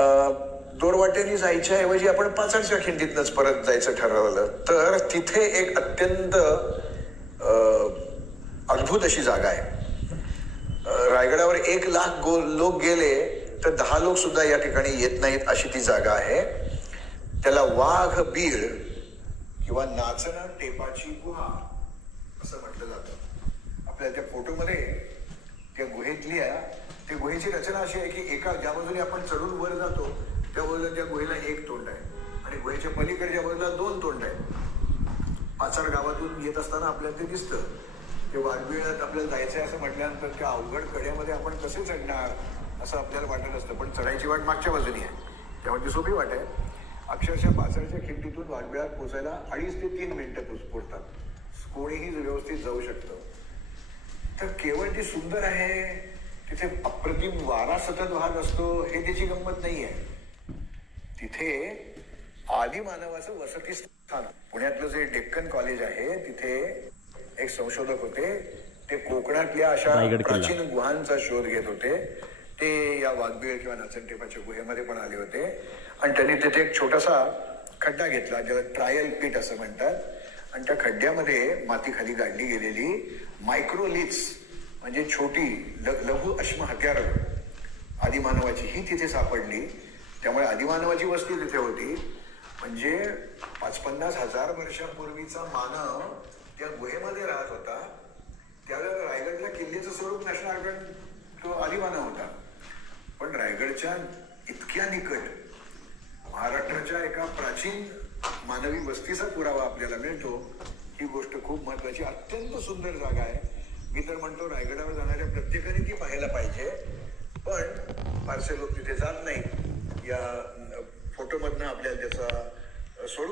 अं, दोरवाटेने जायच्या ऐवजी आपण पाचडच्या खिंडीतनंच परत जायचं ठरवलं. तर तिथे एक अत्यंत अद्भुत अशी जागा आहे. रायगडावर एक लाख गो लोक गेले तर दहा लोक सुद्धा या ठिकाणी येत नाहीत अशी ती जागा आहे. त्याला वाघ बीळ किंवा नाचणं टेपाची गुहा असं म्हटलं जातं. आपल्या त्या फोटोमध्ये त्या गुहेतल्या ती गुहेची रचना अशी आहे की एका ज्या बाजूने आपण चढून वर जातो त्या बाजूला त्या गुहेला एक तोंड आहे. आणि गुहेच्या पलीकडच्या बाजूला दोन तोंड आहेत. पाचाड गावातून येत असताना आपल्याला ते दिसतं. ते वाघबिळात आपल्याला जायचं आहे असं म्हटल्यानंतर त्या अवघड कड्यामध्ये आपण कसे चढणार असं आपल्याला वाटत असतं. पण चढायची वाट मागच्या बाजूनी आहे. त्यामुळे ती सोपी वाट आहे. अक्षरशः पाचाडच्या खिंडीतून वाघबिळात पोचायला अडीच ते तीन मिनटं पोच कोणीही व्यवस्थित जाऊ शकतं. तर केवळ ती सुंदर आहे तिथे अप्रतिम वारा सतत वाहत असतो हे त्याची गंमत नाही आहे तिथे आदिमानवाचं वसती स्थान पुण्यातलं जे डेक्कन कॉलेज आहे तिथे एक संशोधक होते ते कोकणातल्या अशा. प्राचीन गुहांचा शोध घेत होते. ते या वाघबीळ किंवा नाचनटेपाच्या गुहेमध्ये पण आले होते. आणि त्यांनी तिथे एक छोटासा खड्डा घेतला ज्याला ट्रायल पिट असं म्हणतात. आणि त्या खड्ड्यामध्ये माती खाली गाडली गेलेली मायक्रोलिथ्स म्हणजे छोटी ल- लघु अश्म हत्यार आदिमानवाची ही तिथे सापडली. त्यामुळे आदिमानवाची वस्ती तिथे होती. म्हणजे पाच पन्नास हजार वर्षापूर्वीचा मानव त्या गुहेमध्ये राहत होता. त्यावेळेला रायगडला किल्ल्याचं स्वरूप नसणार कारण तो आदिमानव होता. पण रायगडच्या इतक्या निकट महाराष्ट्राच्या एका प्राचीन मानवी वस्तीचा पुरावा आपल्याला मिळतो. ही गोष्ट खूप महत्वाची अत्यंत सुंदर जागा आहे. मी तर म्हणतो रायगडावर जाणाऱ्या प्रत्येकाने ती पाहायला पाहिजे. पण फारसे लोक तिथे जात नाही या फोटोमधनं आपल्याला त्याचा स्वरूप